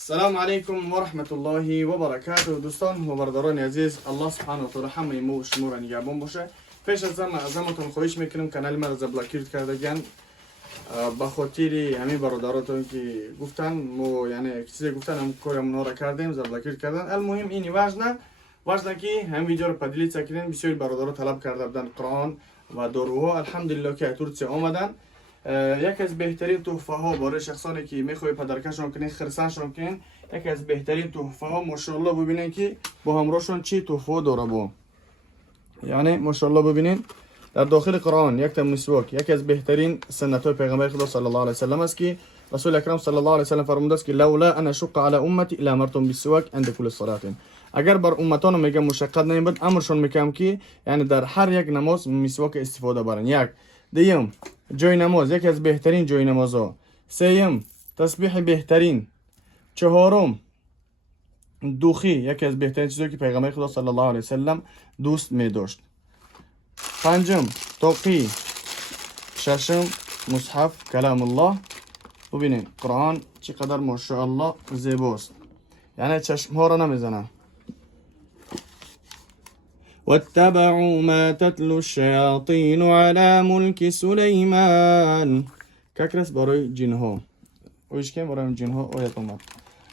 السلام علیکم و رحمت الله و برکاته. دوستان و برادران عزیز، الله سبحانه و تعالی همه ما و شما را نگهبان باشه. پیش از ازتون خواهش میکنم کانال ما را بلاکیر کردگان به خاطر همین برادراتون که گفتن ما یعنی چیزی گفتن هم کارمون را کردیم بلاکیر کردن. المهم این وجنه که هم ویدیو رو پدیلیت ساکنین بسیار برادرها طلب کرده بودن قرآن و داروها. الحمدلله که ترکیه آمدن. یکی از بهترین تحفه ها برای شخصانی که میخوای پدرکشون کنین خرسانشون کنین، یکی از بهترین تحفه ها ماشاءالله ببینین که با همراهشون چی تحفه داره. با یعنی ماشاءالله ببینین در داخل قرآن یک تا مسواک یکی از بهترین سنت های پیغمبر خدا صلی الله علیه و سلم است که رسول اکرم صلی الله علیه و سلم فرموده است که لولا ان اشق علی امتی لامرتم بالسواک عند كل صلاه. اگر بر امتان میگم مشقت نمیبود امرشون میکنم که یعنی در هر یک نماز مسواک استفاده برن. یک دیم جای نماز یکی از بهترین جای نماز ها. سیم تسبیح بهترین. چهارم دوخی یکی از بهترین چیزایی که پیغمبر خدا صلی الله علیه و سلم دوست می داشت. پنجم توقی. ششم مصحف کلام الله. ببینید قرآن چقدر ماشاءالله زیباست، یعنی چشم ها را نمیزنه. واتبعوا ما تتلو الشياطين على ملك سليمان. ککرس برای جن ها اویش که برای جن ها آیت اومد.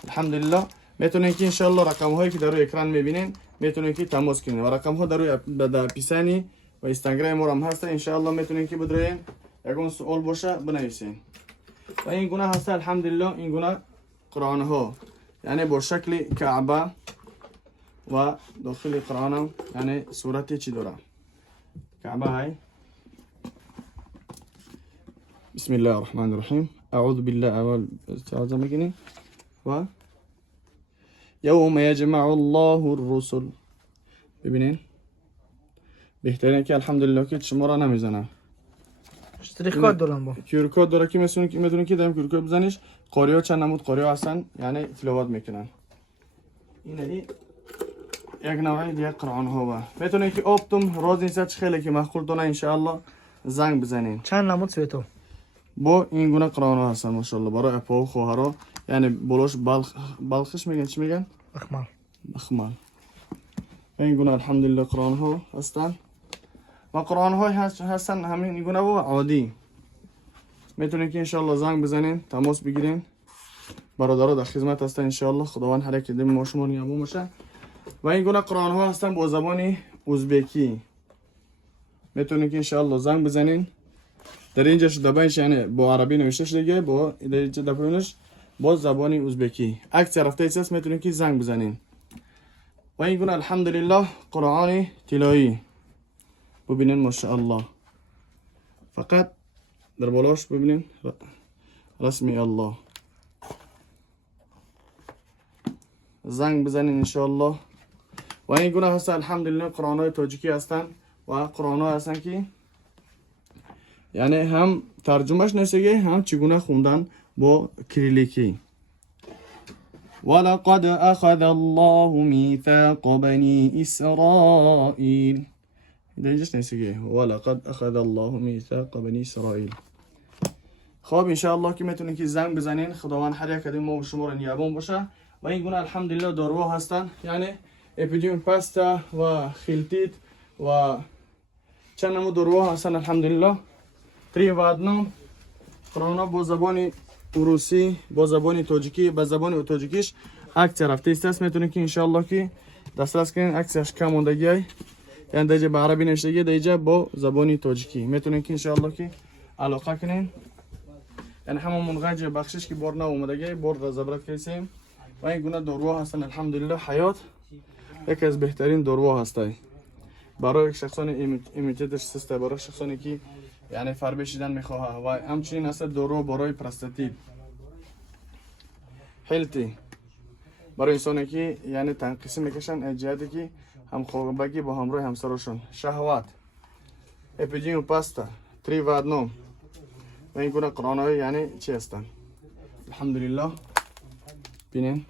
الحمدلله میتونین که انشالله رقم هایی که در روی اکران میبینین میتونین که تماس کنین و رقم ها در روی پیسانی و اینستاگرام ما هم هست. انشالله میتونین که بدرین یگون سوال باشه بنویسین و این گونه هست. الحمدلله این گونه قرآن ها یعنی با شکل کعبه و داخل قرآن هم یعنی صورت چی داره کعبه های. بسم الله الرحمن الرحیم. اعوذ بالله اول استعاذه میکنیم و یوم یجمع الله الرسل. ببینین بهترین که الحمدلله که شما را نمیزنه. اشتراک کد دارم با کیور کد داره که میتونین که داریم کیور کد بزنیش. قاری‌ها چند نمود قاری‌ها هستن یعنی تلاوت میکنن. این یک نوعی دیگه قرآن ها با میتونین که آبتم راز نیست خیلی که مخول دونه انشاءالله زنگ بزنین. چند نمود سویتو با این گونه قرآن ها هستن ماشاءالله برای اپا و خواهرها، یعنی بلوش بلخش میگن چی میگن؟ بخمال. این گونه الحمدلله قرآن ها هستن و قرآن های هستن همین گونه و عادی. میتونین که انشاءالله زنگ بزنین تماس بگیرین. برادرها در خدمت هستن انشاءالله. خداوند هر یک دم ما شما نگهبان باشه. و این گونه قرآن ها هستن با زبان ازبکی. میتونین که انشاءالله زنگ بزنین. در اینجا دبایش یعنی با عربی نوشته شده دیگه، با در اینجا دبایش با زبان ازبکی. عکس رفته است میتونین که زنگ بزنین. و این گونه الحمدلله قرآن تلاوی ببینین ماشاءالله. فقط در بالاش ببینین رسمی الله. زنگ بزنین انشاءالله. و این گونه هست الحمدلله قرآن های تاجیکی هستن و قرآن های هستن که یعنی هم ترجمهش نشده هم چگونه خوندن با کریلیکی. ولقد اخذ الله میثاق بنی اسرائیل. اینجاش نشده ولقد اخذ الله میثاق بنی اسرائیل. خب انشاءالله که میتونین که زنگ بزنین. خداوند هر یک ما و شما را نگهبان باشه. و این گونه الحمدلله داروها هستن یعنی اپیدیوم پاستا و خیلتیت و چند نمود داروها هستن الحمدلله. تریوادنام قرآن با زبان روسی با زبان تاجیکی با زبان تاجیکیش عکس رفته است. میتونین که انشاءالله که دسترس کنین. عکسش کم موندگی های یعنی دیگه به عربی نوشته دیگه با زبان تاجیکی. میتونین که انشاءالله که علاقه کنین. یعنی همون منغج بخشش که بار نو اومدگی بار را زبرت کیسیم. و این گونه داروها هستن الحمدلله. حیات یکی از بهترین داروها هستند برای شخصان ایمیونیتش سیست، برای شخصانی که یعنی فربشیدن میخواه. و همچنین هست دارو برای پروستات. هلتی برای انسانی که یعنی تنقیسی میکشن از جهتی که هم خوابگی با همراه همسرشون. شهوات اپیدیوم پاستا تریوادنوم. و این گونه قرآن های یعنی چی هستن الحمدلله. بینین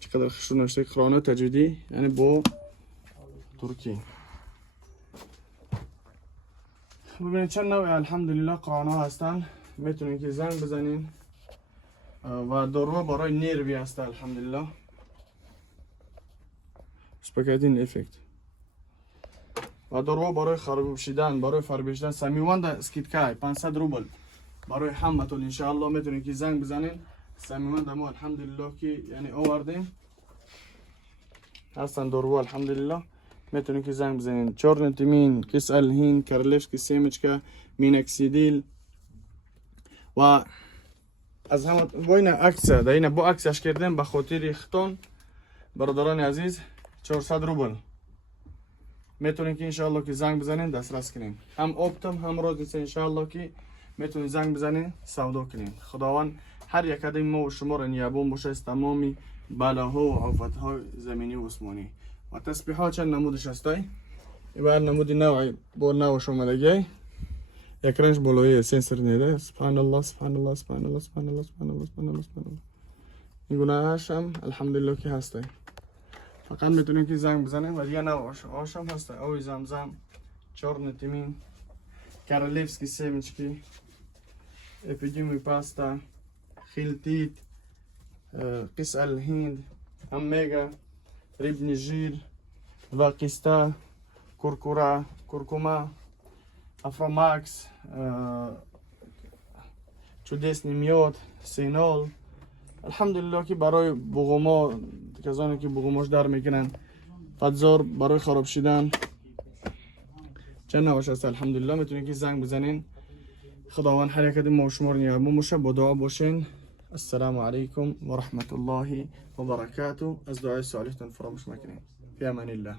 چقدر خشون نوشته قرآن تجویدی یعنی با ترکی. ببینید چند نوع الحمدلله قرآن ها هستن. میتونین که زنگ بزنین و دارو برای نروی است الحمدلله. سپکتین افکت و دارو برای خراب شدن، برای فربشتن سمیوند اسکیتکای 500 روبل برای همتون انشاءالله میتونید که زنگ بزنین. سمیوند ما الحمدلله که یعنی آوردیم هستن دارو الحمدلله، میتونید که زنگ بزنین. چورنتیمین، کس الهین، کرلفسکی سیمچکا، مینکسیدیل و از همه باین عکس ده اینه با عکسش کردیم به خاطر ختان برادران عزیز 400 روبل میتونین که انشاءالله که زنگ بزنین دسترس کنین. هم اپتم هم رادیس انشاءالله که میتونین زنگ بزنین سودا کنین. خداوند هر یک کدوم ما و شما را نیابون باشه از تمامی بلاها و آفت‌های زمینی و آسمانی. و تسبیحات چند نمودش هستای؟ این نمودی نوعی با نوعش اومدگی یک رنج بالایی سنسر نیده. سبحان الله سبحان الله سبحان الله سبحان الله سبحان الله سبحان الله سبحان الله. این گناهش هم الحمدلله که هستای. فقط میتونین که زنگ بزنین و دیگه نوعش آشم هستای. اوی زمزم، چورنتیمین، کرلفسکی سیمچکی، اپیدیومی پاستا، خیلتیت، قیس الهند، اميجا، ریب نجیل، واقیستا، کورکوما، افراماکس، چودسنی میاد، سینال. الحمدلله که برای بغما کسانی که بغماش در میکنن فدزار برای خراب شدن چند نوش هست الحمدلله میتونین که زنگ بزنین. خداوند هر یک ما و شما رو نیابون باشه. با دعا باشین. السلام علیکم و رحمت الله و برکاته. از دعای صالحتون فراموش مکنین. فی امان الله.